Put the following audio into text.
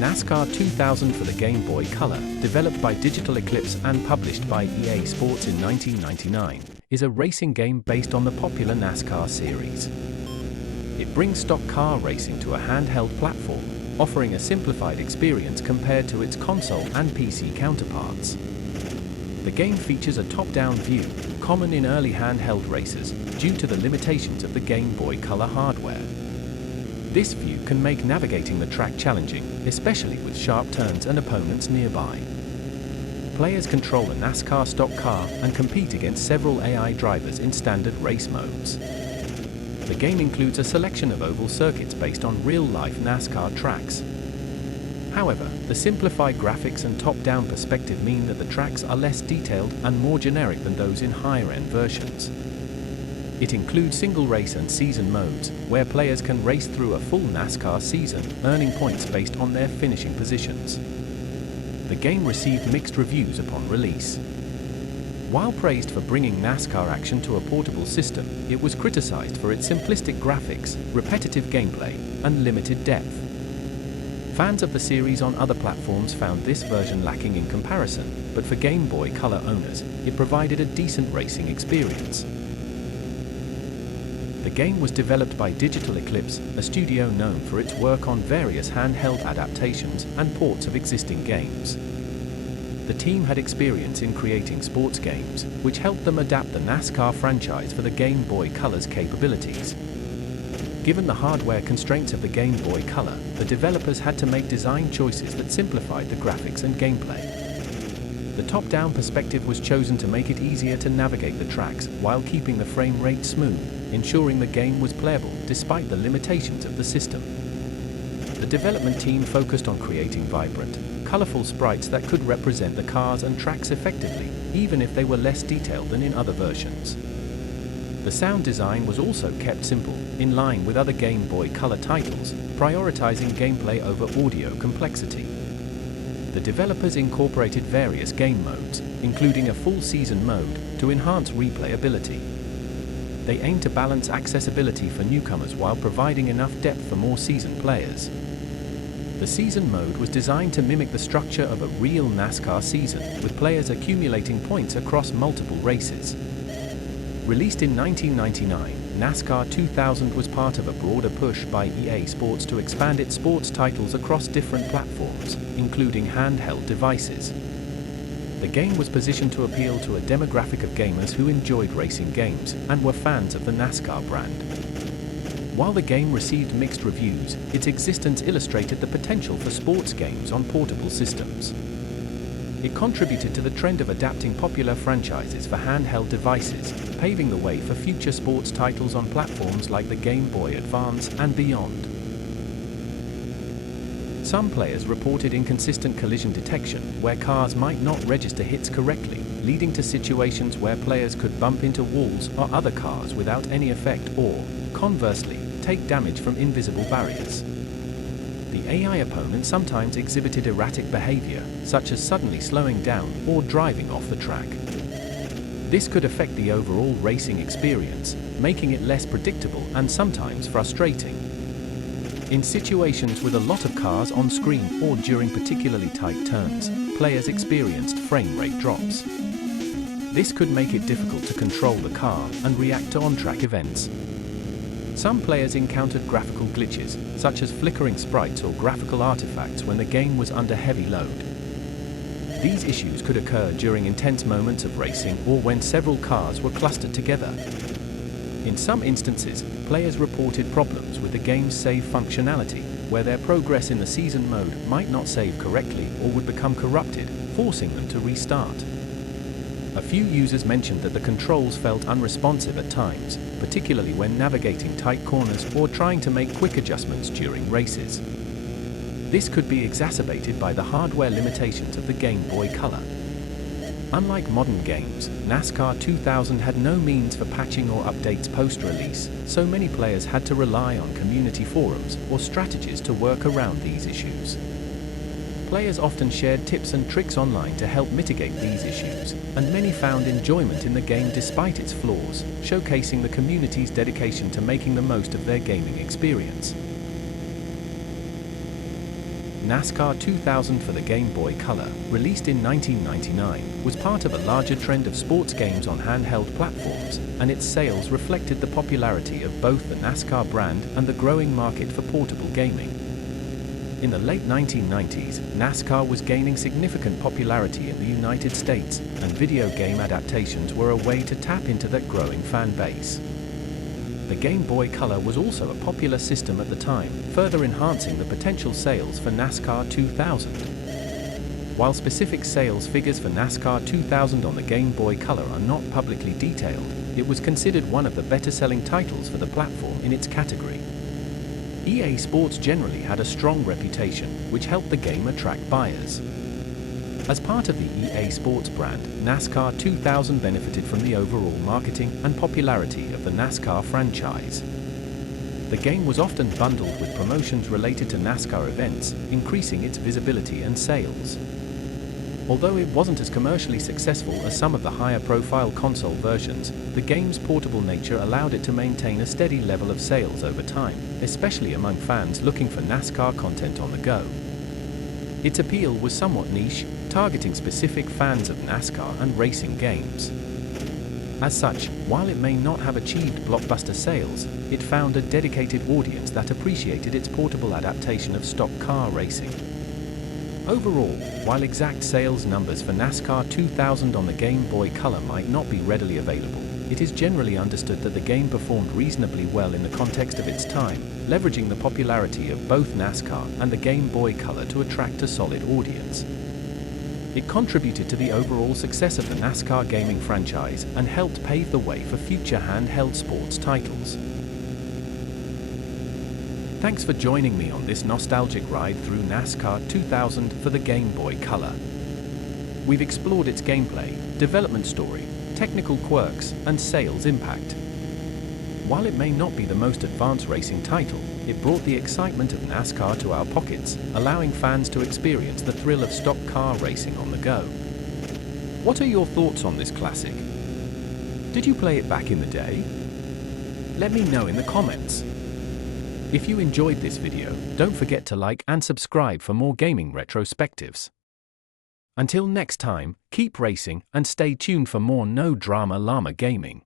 NASCAR 2000 for the Game Boy Color, developed by Digital Eclipse and published by EA Sports in 1999, is a racing game based on the popular NASCAR series. It brings stock car racing to a handheld platform, offering a simplified experience compared to its console and PC counterparts. The game features a top-down view, common in early handheld races, due to the limitations of the Game Boy Color hardware. This view can make navigating the track challenging, especially with sharp turns and opponents nearby. Players control a NASCAR stock car and compete against several AI drivers in standard race modes. The game includes a selection of oval circuits based on real-life NASCAR tracks. However, the simplified graphics and top-down perspective mean that the tracks are less detailed and more generic than those in higher-end versions. It includes single race and season modes, where players can race through a full NASCAR season, earning points based on their finishing positions. The game received mixed reviews upon release. While praised for bringing NASCAR action to a portable system, it was criticized for its simplistic graphics, repetitive gameplay, and limited depth. Fans of the series on other platforms found this version lacking in comparison, but for Game Boy Color owners, it provided a decent racing experience. The game was developed by Digital Eclipse, a studio known for its work on various handheld adaptations and ports of existing games. The team had experience in creating sports games, which helped them adapt the NASCAR franchise for the Game Boy Color's capabilities. Given the hardware constraints of the Game Boy Color, the developers had to make design choices that simplified the graphics and gameplay. The top-down perspective was chosen to make it easier to navigate the tracks while keeping the frame rate smooth, ensuring the game was playable despite the limitations of the system. The development team focused on creating vibrant, colorful sprites that could represent the cars and tracks effectively, even if they were less detailed than in other versions. The sound design was also kept simple, in line with other Game Boy Color titles, prioritizing gameplay over audio complexity. The developers incorporated various game modes, including a full season mode, to enhance replayability. They aimed to balance accessibility for newcomers while providing enough depth for more seasoned players. The season mode was designed to mimic the structure of a real NASCAR season, with players accumulating points across multiple races. Released in 1999, NASCAR 2000 was part of a broader push by EA Sports to expand its sports titles across different platforms, including handheld devices. The game was positioned to appeal to a demographic of gamers who enjoyed racing games and were fans of the NASCAR brand. While the game received mixed reviews, its existence illustrated the potential for sports games on portable systems. It contributed to the trend of adapting popular franchises for handheld devices, paving the way for future sports titles on platforms like the Game Boy Advance and beyond. Some players reported inconsistent collision detection, where cars might not register hits correctly, leading to situations where players could bump into walls or other cars without any effect or, conversely, take damage from invisible barriers. The AI opponent sometimes exhibited erratic behavior, such as suddenly slowing down or driving off the track. This could affect the overall racing experience, making it less predictable and sometimes frustrating. In situations with a lot of cars on screen or during particularly tight turns, players experienced frame rate drops. This could make it difficult to control the car and react to on-track events. Some players encountered graphical glitches, such as flickering sprites or graphical artifacts when the game was under heavy load. These issues could occur during intense moments of racing or when several cars were clustered together. In some instances, players reported problems with the game's save functionality, where their progress in the season mode might not save correctly or would become corrupted, forcing them to restart. A few users mentioned that the controls felt unresponsive at times, particularly when navigating tight corners or trying to make quick adjustments during races. This could be exacerbated by the hardware limitations of the Game Boy Color. Unlike modern games, NASCAR 2000 had no means for patching or updates post-release, so many players had to rely on community forums or strategies to work around these issues. Players often shared tips and tricks online to help mitigate these issues, and many found enjoyment in the game despite its flaws, showcasing the community's dedication to making the most of their gaming experience. NASCAR 2000 for the Game Boy Color, released in 1999, was part of a larger trend of sports games on handheld platforms, and its sales reflected the popularity of both the NASCAR brand and the growing market for portable gaming. In the late 1990s, NASCAR was gaining significant popularity in the United States, and video game adaptations were a way to tap into that growing fan base. The Game Boy Color was also a popular system at the time, further enhancing the potential sales for NASCAR 2000. While specific sales figures for NASCAR 2000 on the Game Boy Color are not publicly detailed, it was considered one of the better-selling titles for the platform in its category. EA Sports generally had a strong reputation, which helped the game attract buyers. As part of the EA Sports brand, NASCAR 2000 benefited from the overall marketing and popularity of the NASCAR franchise. The game was often bundled with promotions related to NASCAR events, increasing its visibility and sales. Although it wasn't as commercially successful as some of the higher-profile console versions, the game's portable nature allowed it to maintain a steady level of sales over time, especially among fans looking for NASCAR content on the go. Its appeal was somewhat niche, targeting specific fans of NASCAR and racing games. As such, while it may not have achieved blockbuster sales, it found a dedicated audience that appreciated its portable adaptation of stock car racing. Overall, while exact sales numbers for NASCAR 2000 on the Game Boy Color might not be readily available, it is generally understood that the game performed reasonably well in the context of its time, leveraging the popularity of both NASCAR and the Game Boy Color to attract a solid audience. It contributed to the overall success of the NASCAR gaming franchise and helped pave the way for future handheld sports titles. Thanks for joining me on this nostalgic ride through NASCAR 2000 for the Game Boy Color. We've explored its gameplay, development story, technical quirks, and sales impact. While it may not be the most advanced racing title, it brought the excitement of NASCAR to our pockets, allowing fans to experience the thrill of stock car racing on the go. What are your thoughts on this classic? Did you play it back in the day? Let me know in the comments. If you enjoyed this video, don't forget to like and subscribe for more gaming retrospectives. Until next time, keep racing and stay tuned for more No Drama Llama gaming.